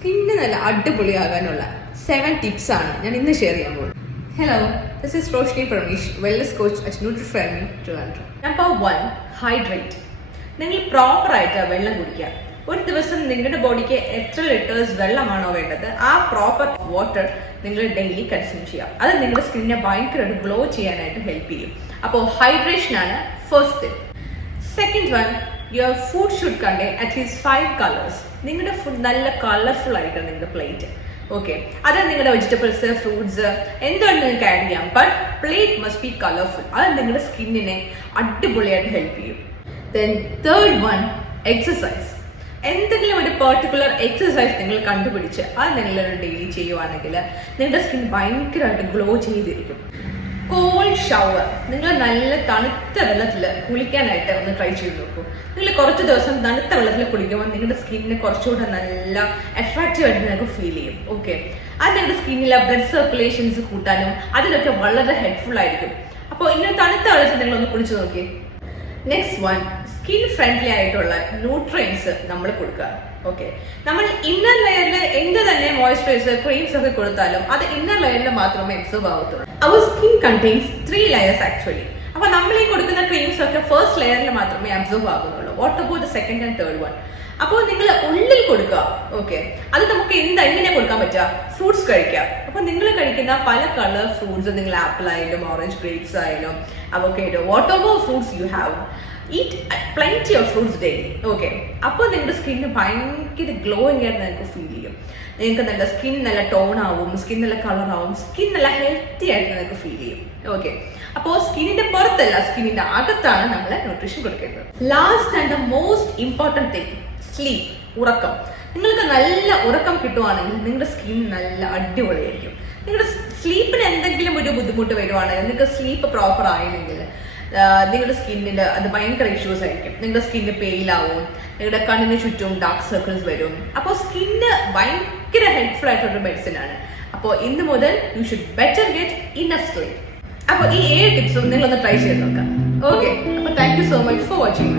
Skin നല്ല അടിപൊളിയാകാനുള്ള 7 tips ആണ് ഞാൻ ഇന്ന് ഷെയർ ചെയ്യാൻ പോകുന്നത്. Hello, this is Roshni Prameesh, wellness coach at ന്യൂട്രിഫ്രൈമി ട്രിവാൻഡ്രം. Number 1, hydrate. നിങ്ങൾ പ്രോപ്പറായിട്ട് വെള്ളം കുടിക്കുക. ഒരു ദിവസം നിങ്ങളുടെ ബോഡിക്ക് എത്ര ലിറ്റേഴ്സ് വെള്ളമാണോ വേണ്ടത്, ആ പ്രോപ്പർ വാട്ടർ നിങ്ങൾ ഡെയിലി കൺസ്യൂം ചെയ്യുക. അത് നിങ്ങളുടെ സ്കിന്നിനെ ഭയങ്കരമായിട്ട് ഗ്ലോ ചെയ്യാനായിട്ട് ഹെൽപ്പ് ചെയ്യും. അപ്പോൾ ഹൈഡ്രേഷൻ ആണ് first thing. Second one, your food should contain at least 5 colours. നിങ്ങളുടെ ഫുഡ് നല്ല കളർഫുൾ ആയിരിക്കണം നിങ്ങളുടെ പ്ലേറ്റ്. ഓക്കെ, അത് നിങ്ങളുടെ വെജിറ്റബിൾസ്, ഫ്രൂട്ട്സ് എന്താണ് നിങ്ങൾക്ക് ആഡ് ചെയ്യാം, but plate must be colourful. അത് നിങ്ങളുടെ സ്കിന്നിനെ അടിപൊളിയായിട്ട് ഹെൽപ്പ് ചെയ്യും. Then third one, exercise. എന്തെങ്കിലും ഒരു പെർട്ടിക്കുലർ എക്സസൈസ് നിങ്ങൾ കണ്ടുപിടിച്ച് അത് നിങ്ങൾ ഡെയിലി ചെയ്യുവാണെങ്കിൽ നിങ്ങളുടെ സ്കിൻ ഭയങ്കരമായിട്ട് ഗ്ലോ ചെയ്തിരിക്കും. Called shower. നിങ്ങൾ നല്ല തണുത്ത വെള്ളത്തിൽ കുളിക്കാനായിട്ട് ഒന്ന് ട്രൈ ചെയ്ത് നോക്കൂ. നിങ്ങൾ കുറച്ച് ദിവസം തണുത്ത വെള്ളത്തിൽ കുളിക്കുമ്പോൾ നിങ്ങളുടെ സ്കിന്നിന് കുറച്ചുകൂടെ നല്ല അട്രാക്റ്റീവ് ആയിട്ട് നിങ്ങൾക്ക് ഫീൽ ചെയ്യും. ഓക്കെ, അത് നിങ്ങളുടെ സ്കിന്നിലെ ബ്ലഡ് സർക്കുലേഷൻസ് കൂട്ടാനും അതിനൊക്കെ വളരെ ഹെൽപ്ഫുൾ ആയിരിക്കും. അപ്പോൾ ഇങ്ങനെ തണുത്ത വെള്ളത്തിൽ നിങ്ങളൊന്ന് കുളിച്ച് നോക്കി. നെക്സ്റ്റ് വൺ, സ്കിൻ ഫ്രണ്ട്ലി ആയിട്ടുള്ള ന്യൂട്രിയൻസ് നമ്മൾ കൊടുക്കുക. ഓക്കെ, നമ്മൾ ഇന്നർ ലെയറിൽ എന്ത് തന്നെ മോയ്സ്ചറൈസർ ക്രീംസ് ഒക്കെ കൊടുത്താലും അത് ഇന്നർ ലെയറിൽ മാത്രമേ അബ്സോർബ് ആവത്തുള്ളൂ. Our skin contains 3 layers actually. അപ്പൊ നമ്മൾ ഈ കൊടുക്കുന്ന ക്രീംസ് ഒക്കെ ഫസ്റ്റ് ലെയറിൽ മാത്രമേ അബ്സോർബ് ആകുന്നുള്ളൂ. What about the second and third one? അപ്പോൾ നിങ്ങൾ ഉള്ളിൽ കൊടുക്കുക. ഓക്കെ, അത് നമുക്ക് എങ്ങനെ കൊടുക്കാൻ പറ്റുക? ഫ്രൂട്ട്സ് കഴിക്കുക. അപ്പൊ നിങ്ങൾ കഴിക്കുന്ന പല കളർ ഫ്രൂട്ട്സ്, നിങ്ങൾ ആപ്പിൾ ആയാലും ഓറഞ്ച് ഗ്രേപ്സ് ആയാലും avocado, what ever fruits you have, eat plenty of fruits daily. Okay, അപ്പോൾ നിങ്ങളുടെ സ്കിന്ന് ഭയങ്കര ഗ്ലോയിങ് ആയിട്ട് നിങ്ങൾക്ക് ഫീൽ ചെയ്യും. നിങ്ങൾക്ക് നല്ല സ്കിൻ നല്ല ടോൺ ആവും, സ്കിൻ നല്ല കളർ ആവും, സ്കിൻ നല്ല ഹെൽത്തി ആയിട്ട് നിങ്ങൾക്ക് ഫീൽ ചെയ്യും. ഓക്കെ, അപ്പോൾ സ്കിന്നിന്റെ പുറത്തല്ല, സ്കിന്നിന്റെ അകത്താണ് നമ്മൾ ന്യൂട്രീഷൻ കൊടുക്കേണ്ടത്. Last and the most important thing, sleep, ഉറക്കം. നിങ്ങൾക്ക് നല്ല ഉറക്കം കിട്ടുവാണെങ്കിൽ നിങ്ങളുടെ സ്കിൻ നല്ല അടിപൊളിയായിരിക്കും. നിങ്ങളുടെ സ്ലീപ്പിന് എന്തെങ്കിലും ഒരു ബുദ്ധിമുട്ട് വരുവാണെങ്കിൽ, നിങ്ങൾക്ക് സ്ലീപ്പ് പ്രോപ്പർ ആയില്ലെങ്കിൽ നിങ്ങളുടെ സ്കിന്നിൽ അത് ഭയങ്കര ഇഷ്യൂസ് ആയിരിക്കും. നിങ്ങളുടെ സ്കിന്ന് പെയിലാവും, നിങ്ങളുടെ കണ്ണിന് ചുറ്റും ഡാർക്ക് സർക്കിൾസ് വരും. അപ്പോൾ സ്കിന്ന് ഭയങ്കര ഹെൽപ്ഫുൾ ആയിട്ടൊരു മെഡിസിൻ ആണ്. അപ്പോൾ ഇന്ന് മുതൽ you should better get enough sleep. അപ്പോൾ ഈ 7 ടിപ്സും നിങ്ങളൊന്ന് ട്രൈ ചെയ്ത് നോക്കാം. ഓക്കെ, അപ്പോൾ thank you so much for watching.